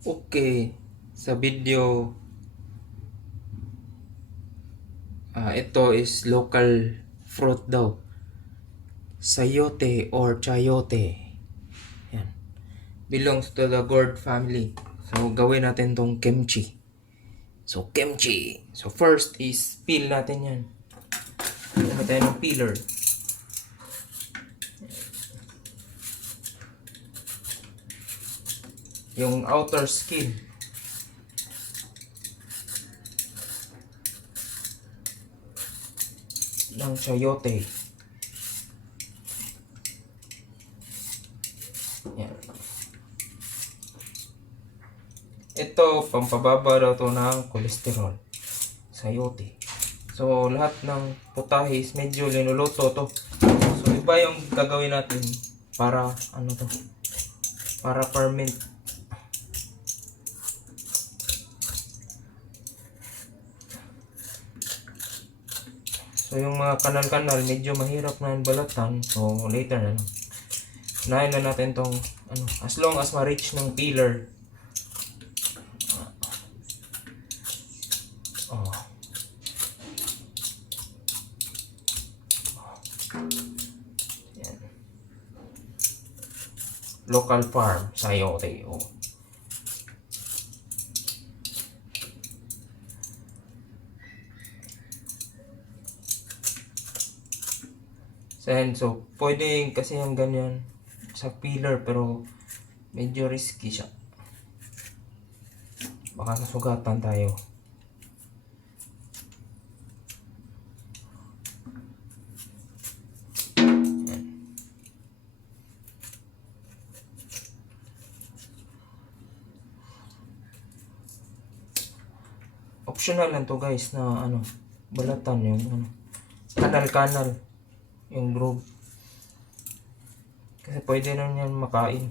Okay, sa video, ito is local fruit daw. Sayote or chayote. Yan. Belongs to the gourd family. So, gawin natin tong kimchi. So, kimchi. So, first is peel natin yan. Gamit tayo ng peeler. Yung outer skin. Ng chayote. Yan. Ito, pampababa daw to ng cholesterol. Sayote. So, lahat ng putahe is medyo linuluto to. So, iba yung gagawin natin para, ano to, para ferment. So, yung mga kanal-kanal, medyo mahirap na yung balatan. So, later na lang. Unahin na natin tong, ano, as long as ma-reach ng peeler. Oh. Yan. Local farm, sayote. Oh. So, pwede kasi yung ganyan sa peeler pero medyo risky siya. Baka nasugatan tayo. Yan. Optional lang to guys na ano, balatan yung ano, kanal-kanal yung groove. Kasi pwede na yan makain.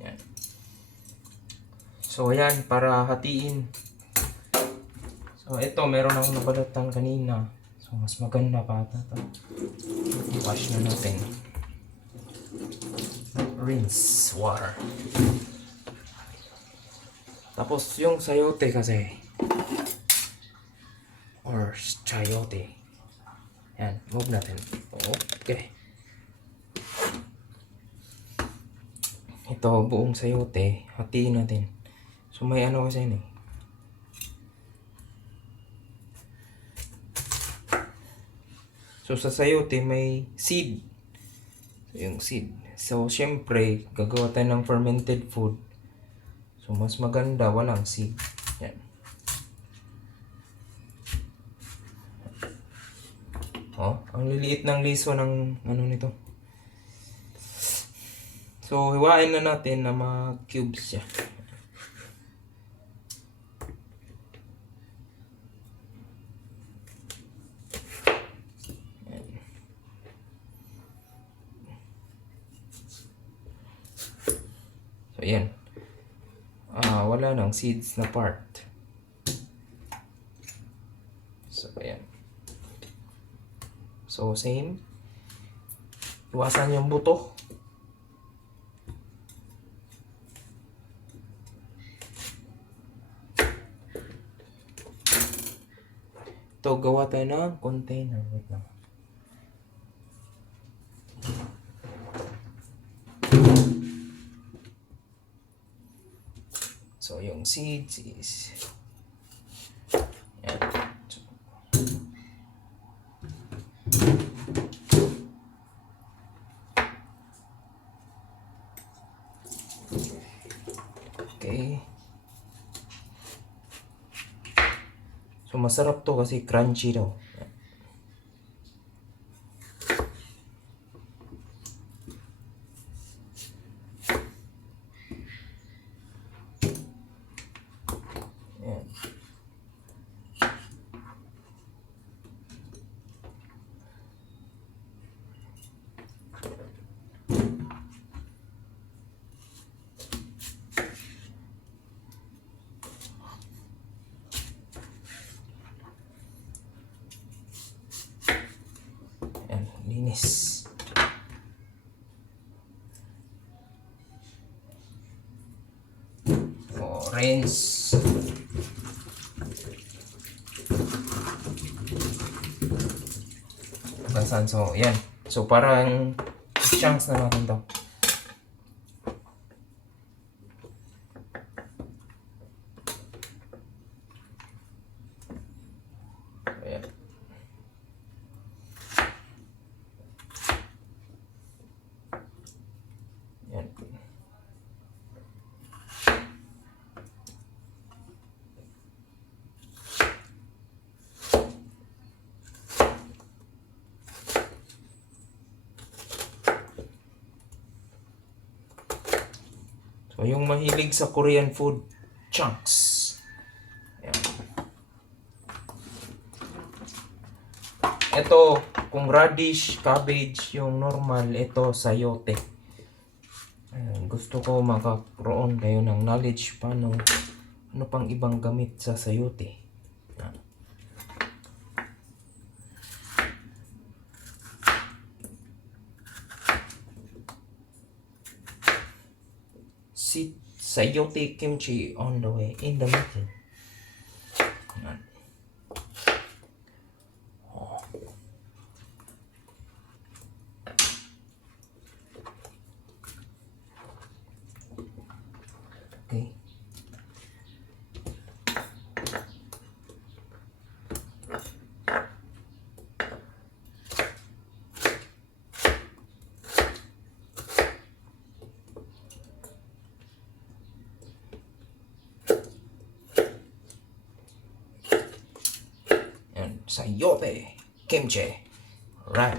Yan. So ayan, para hatiin. So ito, meron akong nabalatan kanina. So mas maganda pa ito. Wash na natin. Rinse water. Tapos yung sayote kasi or chayote. Yan, move natin. Okay. Ito, buong sayote, hatiin natin. So may ano kasi yun eh. So sa sayote may seed. So, yung seed. So syempre, gagawa tayo ng fermented food. So mas maganda walang seed. Yan. Oh, ang liliit ng liso ng ano nito. So hiwain na natin na mga cubes siya. So yan. Wala nang seeds na part. So ayan. So same. Iwasan yung buto. Ito, gawa tayo ng container. Wait lang. So yung seeds is yan. Okay. So masarap to kasi crunchy daw. Yan. matamis. Rinse. Gasan. So, yan. So, parang chunks na natin to. Ayan. Yan. So, yung mahilig sa Korean food, chunks. Ayan. Ito, kung radish, cabbage, yung normal, ito sayote. Ayan, gusto ko magkaroon kayo ng knowledge paano ano pang ibang gamit sa sayote. Ayan. Sayote Kimchi on the way, in the making. Ayan. Okay. And Sayote Kimchi. Right.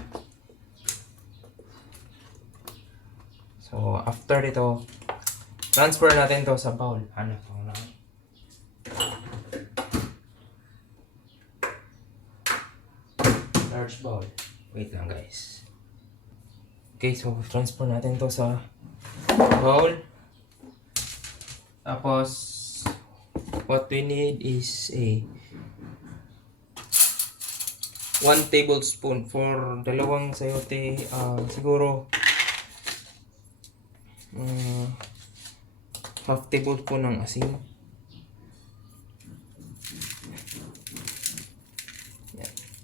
So, after dito, transfer natin to sa bowl. Ano to na? Large bowl. Wait lang guys. Okay, so transfer natin to sa bowl. Tapos, what we need is a 1 tablespoon for dalawang sayote. Siguro half tablespoon ng asin.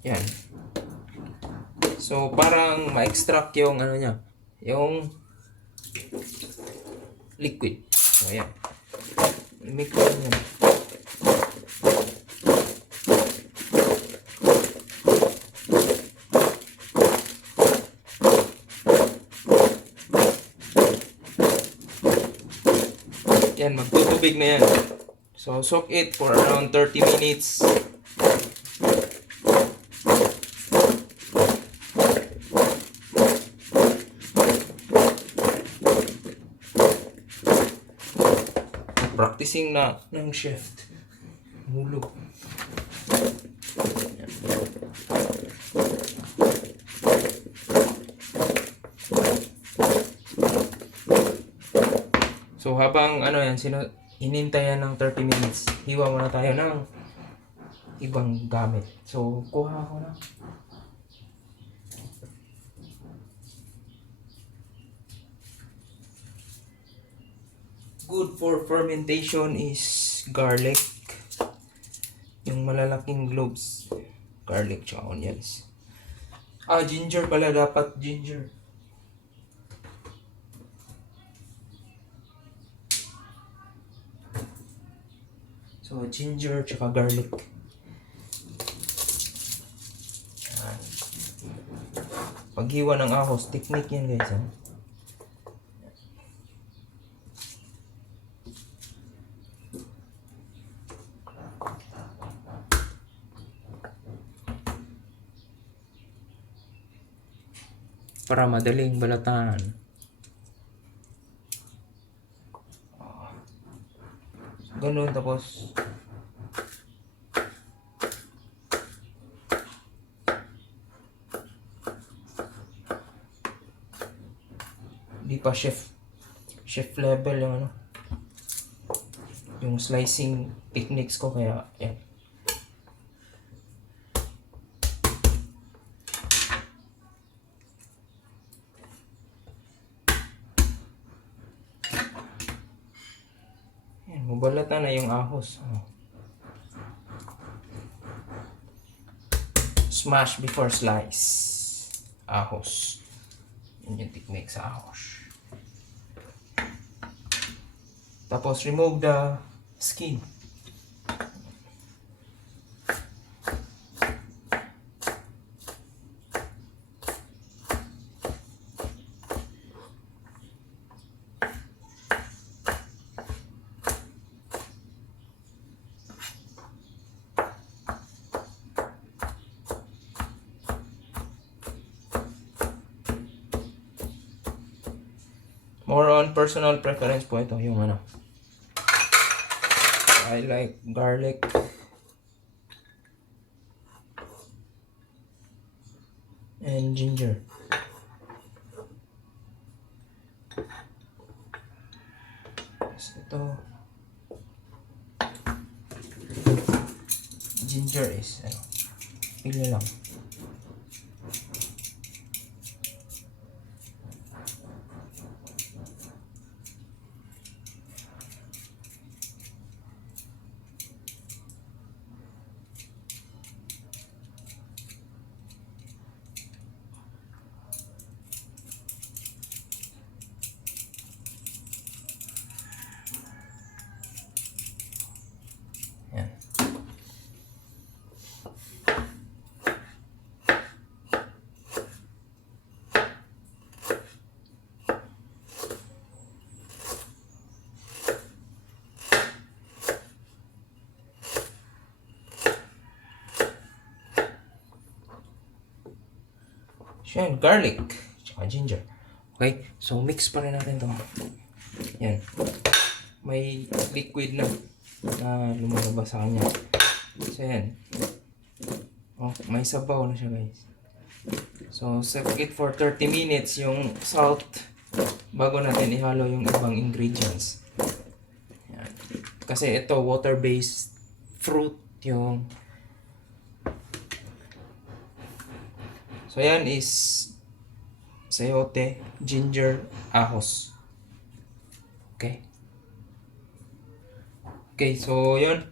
Yan. So, parang ma-extract yung ano niya, yung liquid. So, ayan. Mix ko yan. Yan, magtutubig na yan. So, soak it for around 30 minutes. Practicing na ng chef. Hulog. So habang ano yan, hinintayan ng 30 minutes, hiwa muna tayo ng ibang gamit. So kuha ko na. Good for fermentation is garlic. Yung malalaking globes. Garlic tsaka onions. Ginger pala, dapat ginger. So, ginger tsaka garlic. Yan. Paghiwa ng ahos, technique yan guys. Para madaling balatan. Ganun, tapos di pa chef level yung ano, yung slicing techniques ko, kaya yan. balatan na yung ahos. Smash before slice. Ahos. Yun yung technique sa ahos. Tapos remove the skin. More on personal preference po ito, yung ano. I like garlic. And ginger. So, ito. Ginger is, ano, pili lang. Yan. Yan, garlic, tsaka ginger. Okay, so mix pa rin natin to. Yan. May liquid na lumalabas sa kanya. So yan. Oh, may sabaw na siya, guys. So set it for 30 minutes yung salt bago natin ihalo yung ibang ingredients. Yan. Kasi ito water-based fruit yung. So yan is sayote, ginger, ahos. Okay. Okay, so yun.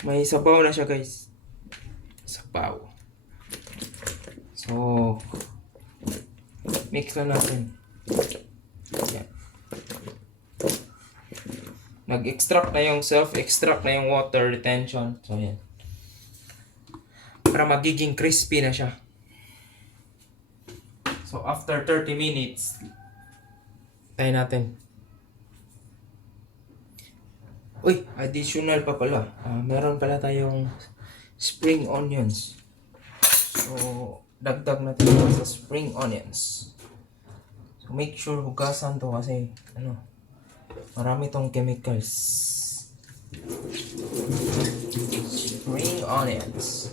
May sabaw na siya, guys. Sabaw. So mix na natin. Yan. Nag-extract na yung self-extract na yung water retention. So yan. Para magiging crispy na siya. So after 30 minutes, tayo natin. Uy, additional pa pala. Meron pala tayong spring onions. So dagdag natin sa spring onions. So make sure hugasan to kasi ano, marami tong chemicals. Spring onions.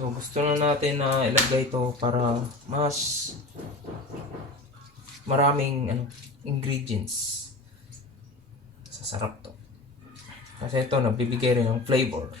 So gusto na natin na ilagay ito para mas maraming ingredients. Sasarap to. Kasi ito nagbibigay rin ng flavor.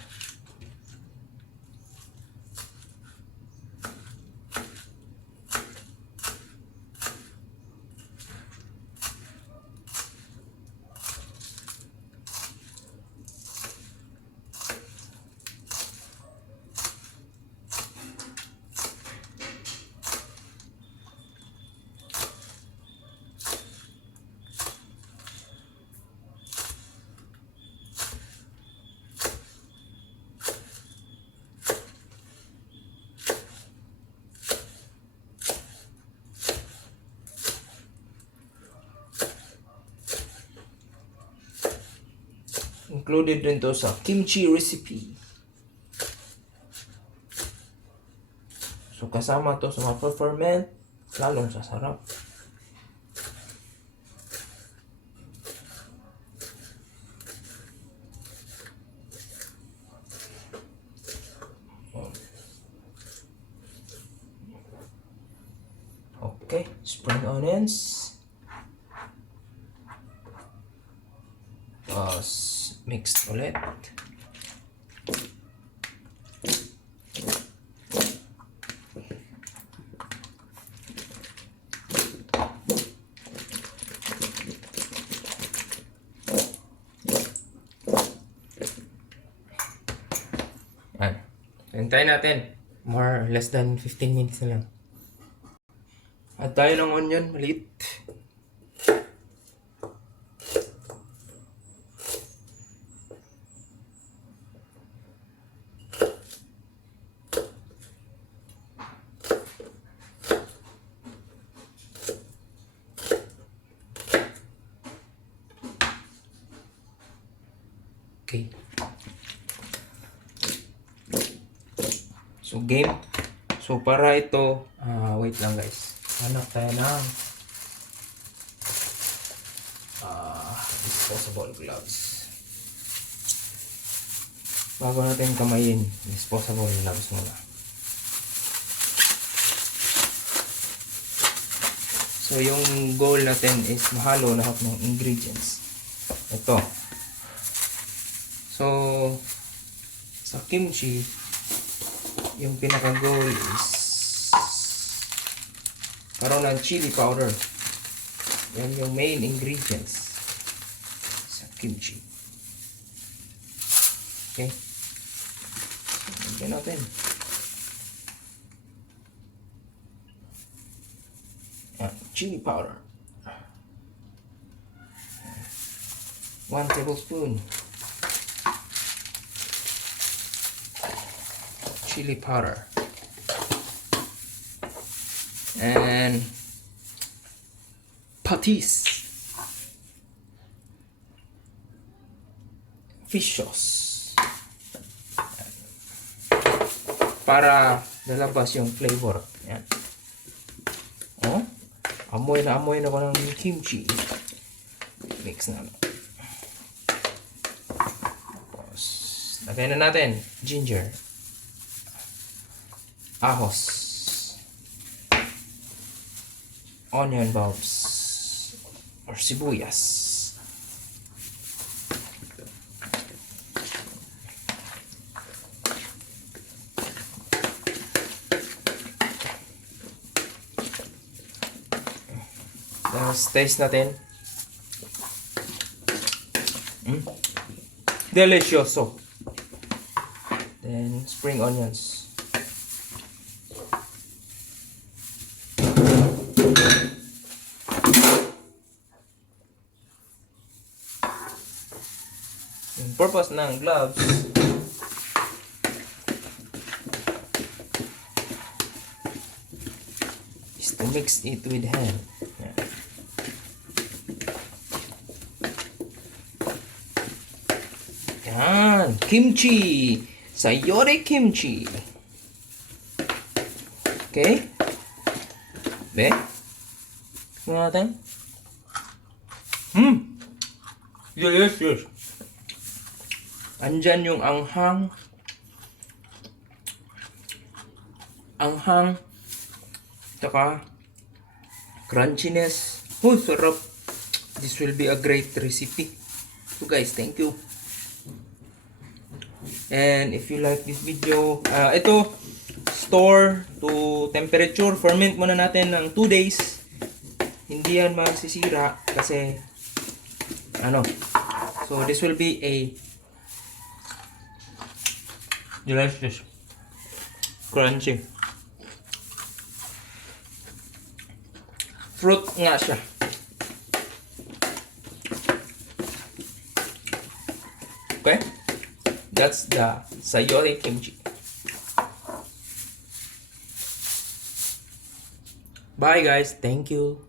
Included din to sa kimchi recipe. So kasama to sa mga ferment, lalong sasarap. Okay, spring onions. Mixed ulit. Hintayin natin. More less than 15 minutes na lang. At tayo ng onion, maliit. Okay. So game. So para ito, wait lang guys. Hanap tayo ng disposable gloves. Bago natin kamayin, disposable gloves muna. So yung goal natin is mahalo lahat ng ingredients. Ito. So sa kimchi, yung pinaka-goal is karoon ng chili powder. Yan yung main ingredients sa kimchi. Okay. Lagyan natin. Yan, chili powder. 1 tablespoon. Chili powder. And patis. Fish sauce. Para lalabas yung flavor. Yan. Oh, amoy na ko ng kimchi. Mix na. Tapos, lagay na natin ginger. Ahos. Onion bulbs. Or sibuyas. Tapos taste natin. Delicioso. Then spring onions. Yung purpose ng gloves is to mix it with hand. Yan, kimchi. Sayote kimchi. Okay? Be? Tingnan natin. Delicious. Andyan yung anghang. Tsaka crunchiness. Oh, sarap. This will be a great recipe. So guys, thank you. And if you like this video, ito, store to temperature. Ferment muna natin ng 2 days. Hindi yan masisira kasi, so this will be a delicious, crunchy fruit nga siya. Okay, that's the sayote kimchi. Bye guys, thank you.